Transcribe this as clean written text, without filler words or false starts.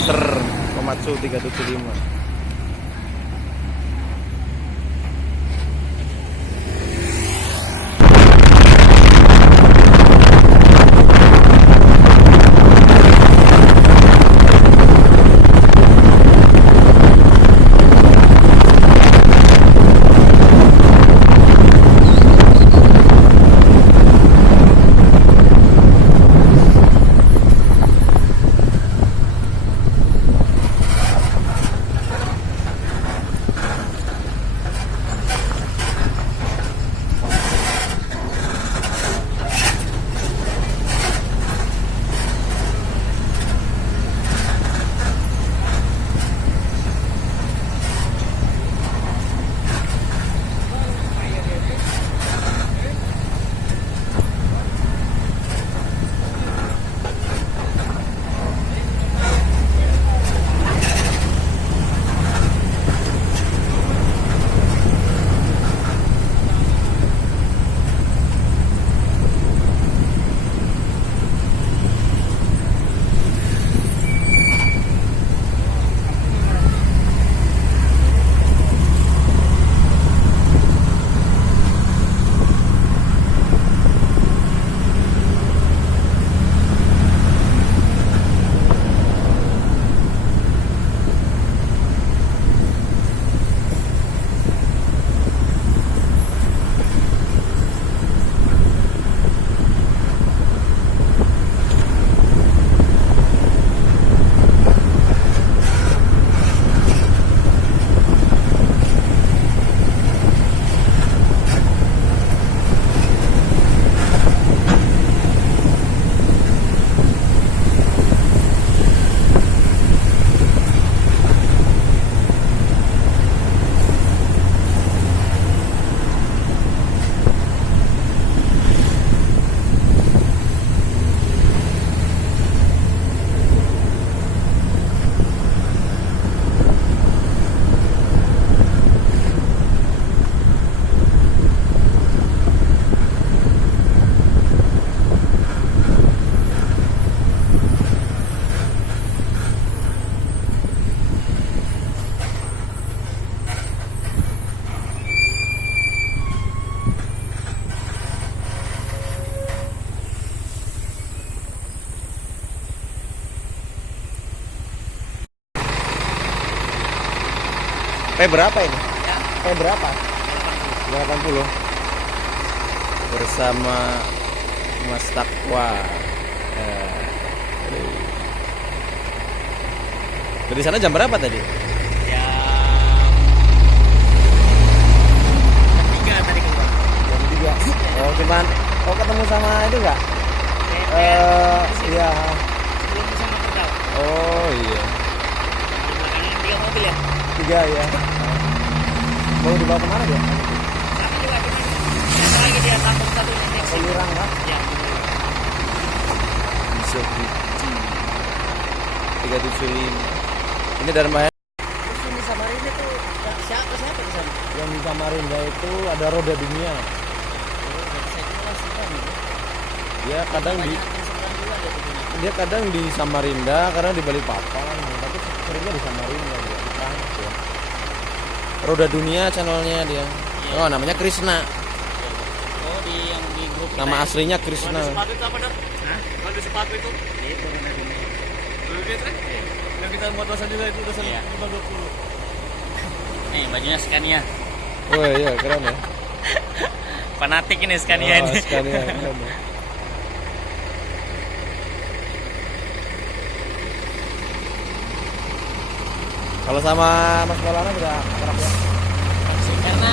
Crosser Komatsu 375. P berapa ini? Ya. P berapa? 80. Bersama Mas Takwa. Dari sana jam berapa tadi? Jam 3 tadi keluar. Jam 3. Oh, cuman ketemu sama itu enggak? Iya. Sebelum sama Perdal. Oh, iya. Di belakangnya 3 mobil ya. 3 ya. Mau dibawa kemana dia? Tapi juga cuman ada lagi dia tampung satu injeksi. Pelirang kan? Ya. Bisa 375. Ini Dharma. Terus di Samarinda tuh siapa di sana? Yang di Samarinda itu ada Roda Dunia. Saya kira suka nih. Dia kadang di Banyak yang seberang juga ada di sini. dia kadang di Samarinda, kadang di Balikpapan, tapi seringnya di Samarinda dia. Di Prancis ya. Roda Dunia channelnya dia. Oh, namanya Krishna. Oh, di yang di grup kita. Nama ya? aslinya Krishna. Sepatu itu apa dah? Hah? Sepatu sepatu itu? Itu benar ini. Dulu dia kan? Yang kita buat dosen juga itu dosen Iya. 520. Nih, bajunya Scania. Oh iya, keren ya. Fanatik ini Scania Oh, ini. Scania, keren ya. Kalau sama Mas Maulana udah akrab ya? Karena